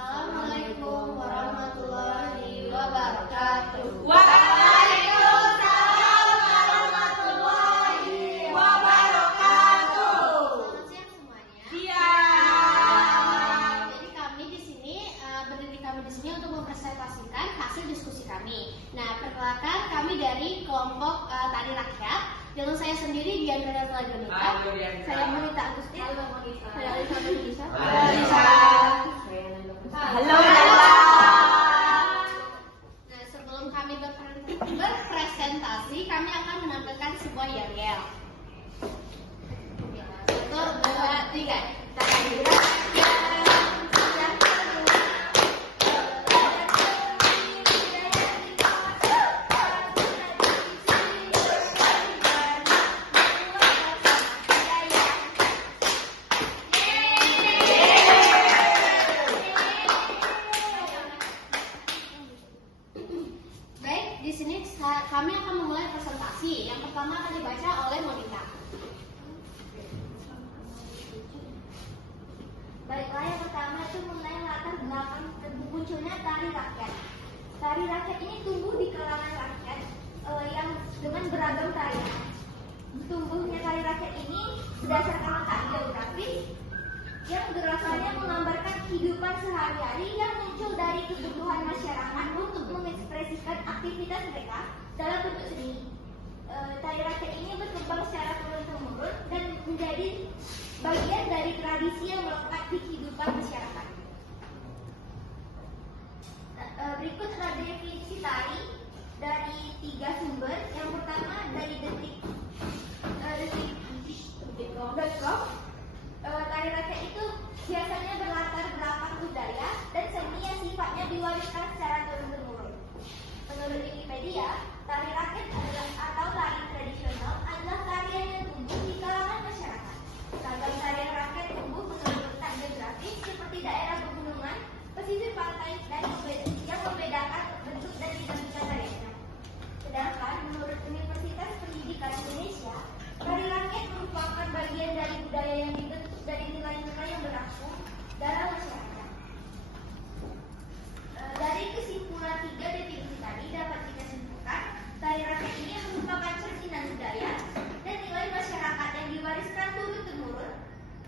Assalamualaikum warahmatullahi wabarakatuh. Waalaikumsalam warahmatullahi wabarakatuh. Selamat siang semuanya. Siang. Jadi kami di sini kami di sini untuk mempresentasikan hasil diskusi kami. Nah, perkenalkan kami dari kelompok tari rakyat. Dengan saya sendiri Diandra Natalia. Halo, Diandra. Saya Monita Agustin. Halo Monita. Saya Alisa Nurisa. Halo, Alisa. Halo, Nah, sebelum kami berpresentasi, kami akan menampilkan sebuah yel-yel. 1, 2, 3. Baik, di sini kami akan memulai presentasi. Yang pertama akan dibaca oleh Monita. Baiklah, yang pertama itu mengenai latar belakang munculnya tari rakyat. Tari rakyat ini tumbuh di kalangan rakyat yang dengan beragam tarian. Tumbuhnya tari rakyat ini berdasarkan letak geografis yang gerakannya menggambarkan kehidupan sehari-hari yang muncul dari kebutuhan masyarakat untuk mengekspresikan aktivitas mereka dalam bentuk seni. Tari rakyat ini berkembang secara turun-temurun dan menjadi bagian dari tradisi yang melekat di kehidupan masyarakat. Berikut adalah definisi tari dari 3 sumber. Yang pertama dari detik.com. Tari rakyat itu biasanya berlatar belakang budaya dan seni yang sifatnya diwariskan secara turun-temurun. Menurut Wikipedia, tari rakyat atau tari tradisional adalah tarian yang tumbuh di kalangan masyarakat. Ragam tarian rakyat tumbuh menurut letak geografis seperti daerah pegunungan, pesisir pantai, dan yang membedakan bentuk dan dinamika tariannya. Sedangkan menurut Universitas Pendidikan Indonesia, tari rakyat merupakan bagian dari budaya yang dibentuk dari nilai-nilai yang berlaku dalam masyarakat. Dari kesimpulan 3 definisi tadi dapat kita simpulkan, tari rakyat ini merupakan cerminan budaya dan nilai masyarakat yang diwariskan turun-temurun,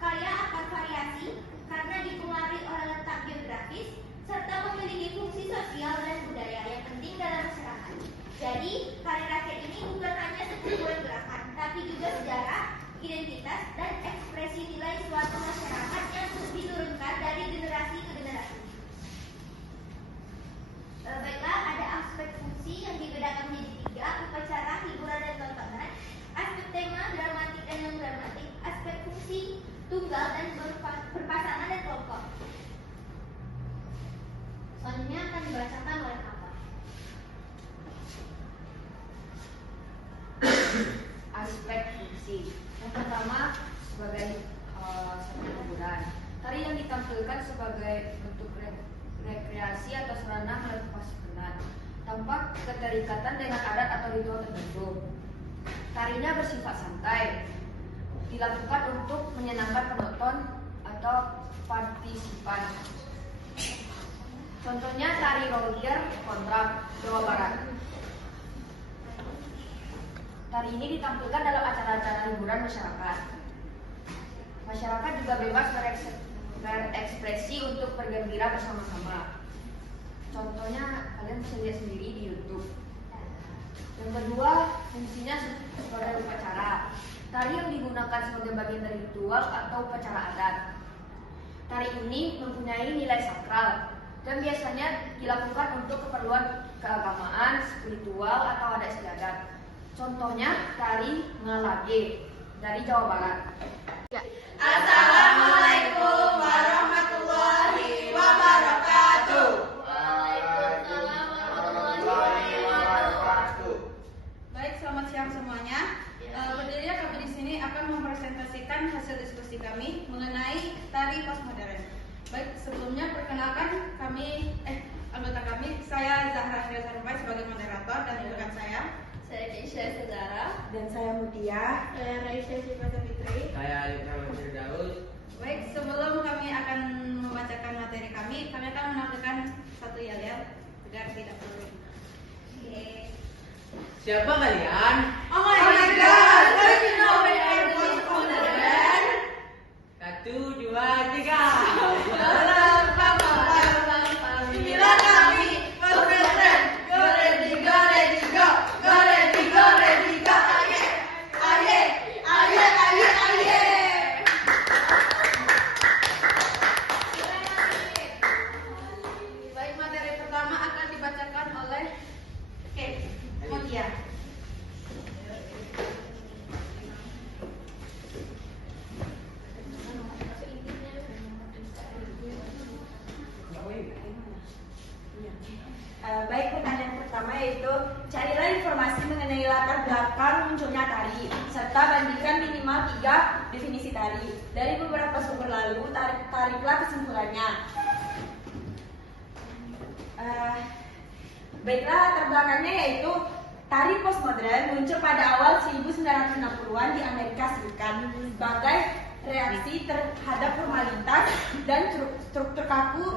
kaya akan variasi karena dipengaruhi oleh letak geografis serta memiliki fungsi sosial dan budaya yang penting dalam masyarakat. Jadi, tari rakyat ini bukan hanya sekumpulan gerakan, tapi juga sejarah, identitas, dan ekspresi nilai suatu masyarakat yang diturunkan dari generasi ke generasi. Baiklah, ada aspek fungsi yang dibedakan menjadi 3: upacara, hiburan, dan tontonan, aspek tema, dramatik dan non-dramatik, aspek fungsi, tunggal dan berpasangan dan kelompok. Selanjutnya akan dibacakan oleh Apa. Aspek fungsi. Yang pertama sebagai sarana hiburan. Tari yang ditampilkan sebagai bentuk rekreasi atau sarana melepaskan penat, tanpa keterikatan dengan adat atau ritual tertentu. Tarinya bersifat santai, dilakukan untuk menyenangkan penonton atau partisipan. Contohnya tari Rogier kontrak Jawa Barat. Tari ini ditampilkan dalam acara-acara hiburan masyarakat. Masyarakat juga bebas berekspresi untuk bergembira bersama-sama. Contohnya kalian bisa lihat sendiri di YouTube. Yang kedua, fungsinya sebagai upacara. Tari yang digunakan sebagai bagian dari ritual atau upacara adat. Tari ini mempunyai nilai sakral dan biasanya dilakukan untuk keperluan keagamaan, spiritual, atau adat istiadat. Contohnya tari Ngalage dari Jawa Barat. Assalamualaikum warahmatullahi wabarakatuh. Waalaikumsalam warahmatullahi wabarakatuh. Baik, selamat siang semuanya. Berdirinya kami di sini akan mempresentasikan hasil diskusi kami mengenai tari postmodern. Baik, sebelumnya perkenalkan anggota kami, saya Zahra Syarifah sebagai moderator dan rekan saya. Saya Keisha Saudara. Dan saya Mutia. Saya Raisya Sifat Fitri. Saya Alif Rahman Firdaus. Baik, sebelum kami akan membacakan materi kami akan Siapa kalian? Oh my God, don't you know we are postmodern? 1, 2, 3. Inilah kami, postmodern. Go ready, go ready, go. Go ready, go ready, go. Aye, aye, aye, aye, aye. Baik, materi pertama akan dibacakan oleh Mutia. Baik, pertanyaan pertama yaitu carilah informasi mengenai latar belakang munculnya tari serta bandingkan minimal 3 definisi tari. Dari beberapa sumber lalu, tariklah kesimpulannya. Baiklah, latar belakangnya yaitu tari postmodern muncul pada awal 1960-an di Amerika Serikat sebagai reaksi terhadap formalitas dan struktur kaku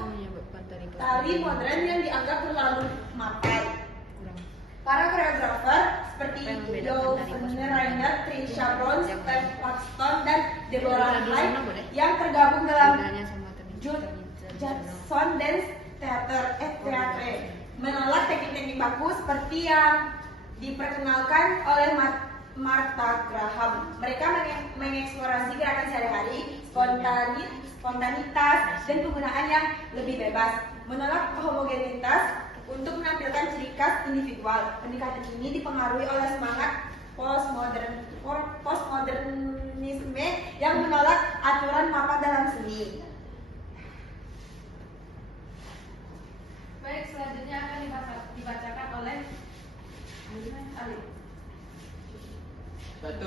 tari modern yang dianggap terlalu makai. Para koreografer seperti Yvonne Rainer, Trisha Brown, Steph Paxton, dan Deborah Hyde yang tergabung dalam Judson Dance Theatre menolak teknik-teknik baku seperti yang diperkenalkan oleh Martha Graham. Mereka mengeksplorasi gerakan sehari-hari, spontanitas, dan penggunaan yang lebih bebas. Menolak homogenitas untuk menampilkan ciri khas individual. Pendekatan ini dipengaruhi oleh semangat postmodernisme yang menolak aturan mapan dalam seni. Baik, selanjutnya akan dibacakan oleh Ali. 1.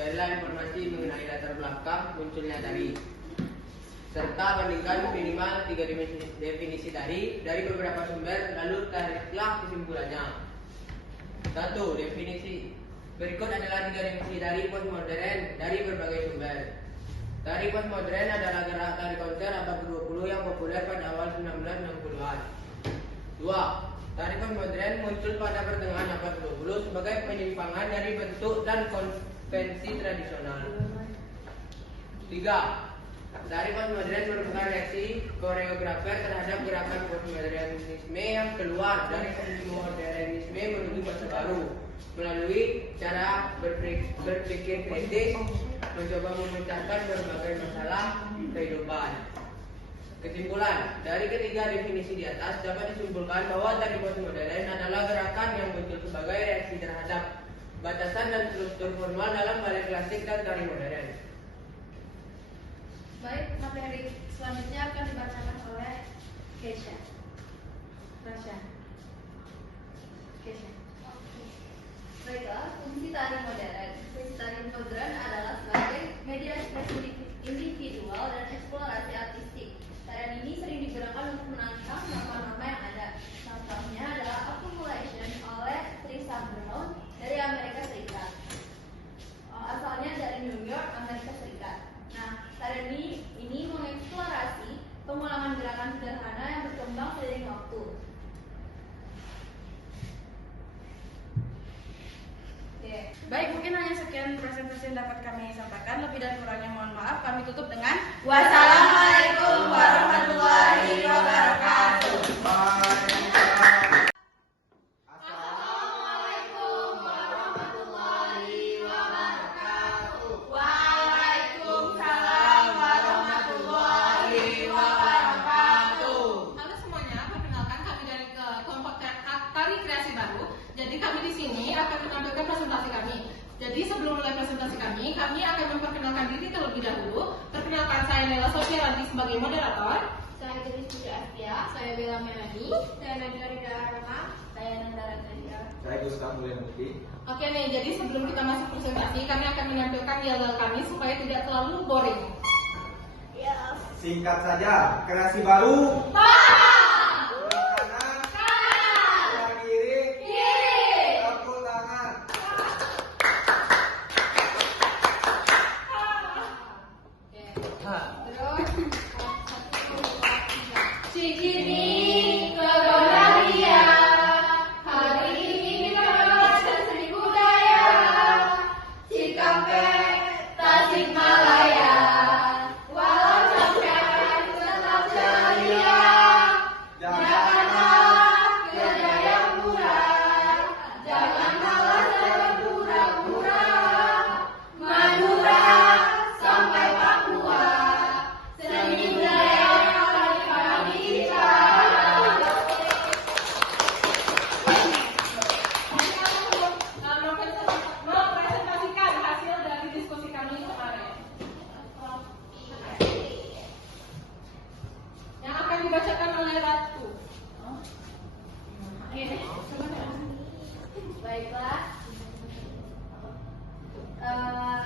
Carilah informasi mengenai latar belakang munculnya tari serta bandingkan minimal 3 definisi tari dari beberapa sumber, lalu tariklah kesimpulannya. 1. Definisi. Berikut adalah 3 definisi tari postmodern dari berbagai sumber. Tari postmodern adalah gerak tari konser abad ke-20 yang populer pada awal 1960-an. 2. Tari postmodern muncul pada pertengahan abad ke-20 sebagai penyimpangan dari bentuk dan konvensi tradisional. 3. Tari postmodern merupakan reaksi koreografer terhadap gerakan postmodernisme yang keluar dari modernisme menuju masa baru melalui cara berpikir kritis, mencoba memecahkan berbagai masalah kehidupan. Kesimpulan, dari ketiga definisi di atas dapat disimpulkan bahwa tari postmodern adalah gerakan yang muncul sebagai reaksi terhadap batasan dan struktur formal dalam balet klasik dan tari modern. Baik, materi selanjutnya akan dibacakan oleh Keisha. Baiklah, fungsi tari modern. Fungsi tari modern adalah sebagai media ekspresi individual dan eksplorasi artistik. Tarian ini sering digunakan untuk menangkap nama-nama yang ada. Contohnya adalah Accumulation oleh Trisha Brown dari Amerika Serikat. Asalnya dari New York, Amerika Serikat. Nah, tarian ini mengeksplorasi pengulangan gerakan sederhana yang berkembang seiring waktu. Baik, mungkin hanya sekian presentasi yang dapat kami sampaikan. Lebih dan kurangnya mohon maaf. Kami tutup dengan Wassalamualaikum warahmatullahi wabarakatuh. Assalamualaikum warahmatullahi wabarakatuh. Waalaikumsalam warahmatullahi wabarakatuh. Halo semuanya, perkenalkan kami dari kelompok tari kreasi baru. Jadi kami di sini akan menampilkan presentasi kami. Jadi sebelum mulai presentasi kami akan memperkenalkan diri terlebih dahulu. Perkenalkan, saya Nela Sofia Ranti sebagai moderator. Saya Genis Putri Astia, saya Bella Melani, saya Nadia Rida Arana, saya Nandara Nadia. Saya Gustaf Mulyanukti. Oke nih, jadi sebelum kita masuk presentasi, kami akan menampilkan yel-yel kami supaya tidak terlalu boring. Singkat saja, kreasi baru. Sebelah kanan. Sebelah kiri. Tepuk tangan. Cikini kebahagiaan hari ini kita mulai Ratu. Baiklah.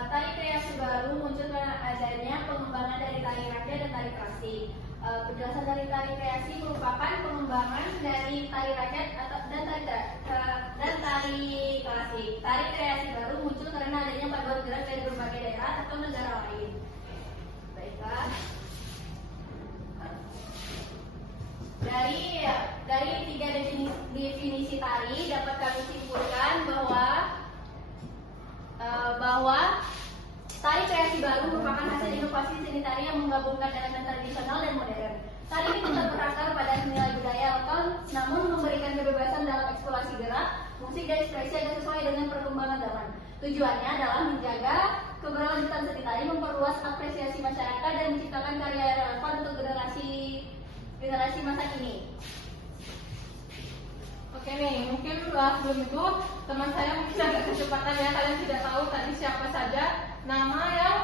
Tari kreasi baru muncul karena adanya pengembangan dari tari rakyat dan tari klasik. Penjelasan dari tari kreasi merupakan pengembangan dari tari rakyat dan tari klasik. Tari kreasi baru muncul karena adanya paduan gerak dari berbagai daerah atau negara lain. Baiklah. Dari tiga definisi tari dapat kami simpulkan bahwa tari kreasi baru merupakan hasil inovasi seni tari yang menggabungkan elemen tradisional dan modern. Tari ini tetap berakar pada nilai budaya lokal, namun memberikan kebebasan dalam eksplorasi gerak, musik dan ekspresi agar sesuai dengan perkembangan zaman. Tujuannya adalah menjaga keberlanjutan seni tari, memperluas apresiasi masyarakat dan menciptakan karya yang relevan untuk generasi masa kini. Oke nih, mungkin sebelum itu teman saya mungkin agak kecepatan ya, kalian tidak tahu tadi siapa saja nama yang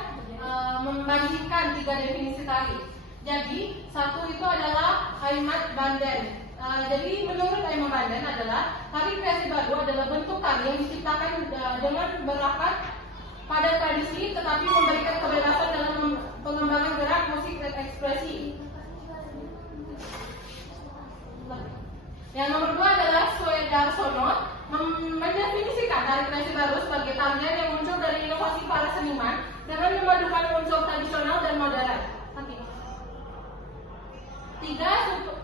membandingkan tiga definisi tari. Jadi satu itu adalah Ahmad Banden. Jadi menurut Ahmad Banden adalah tari kreasi baru adalah bentuk tari yang diciptakan dengan berakar pada tradisi tetapi memberikan kebebasan dalam pengembangan gerak, musik dan ekspresi. Yang nomor dua adalah Suedarsono mendefinisikan tari kreasi baru sebagai tarian yang muncul dari inovasi para seniman dengan memadukan unsur tradisional dan modern. Tiga,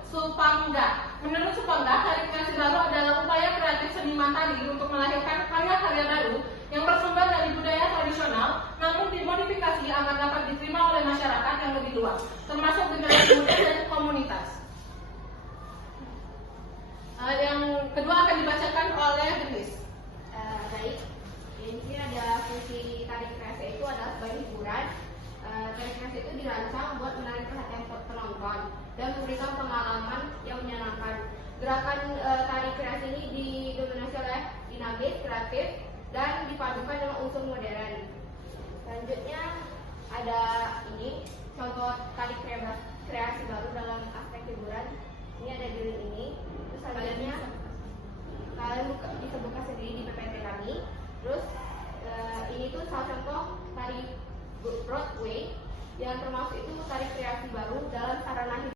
Supangga. Menurut Supangga, tari kreasi baru adalah upaya kreatif seniman tari untuk melahirkan karya-karya baru yang bersumber dari budaya tradisional, namun dimodifikasi agar dapat diterima oleh masyarakat yang lebih luas, termasuk generasi muda dan komunitas. Yang kedua akan dibacakan oleh Genis. Baik, ini ada fungsi tari kreasi itu adalah sebagai hiburan. Tari kreasi itu dirancang buat menarik perhatian penonton dan memberikan pengalaman yang menyenangkan. Gerakan tari kreasi ini didominasi oleh dinamis, kreatif, dan dipadukan dengan unsur modern. Selanjutnya ada ini contoh tari kreasi baru dalam aspek hiburan. Ini ada di link ini. Terus selanjutnya kalian bisa buka sendiri di PPT kami. Terus ini tuh salah contoh tari Broadway yang termasuk itu tari kreasi baru dalam sarana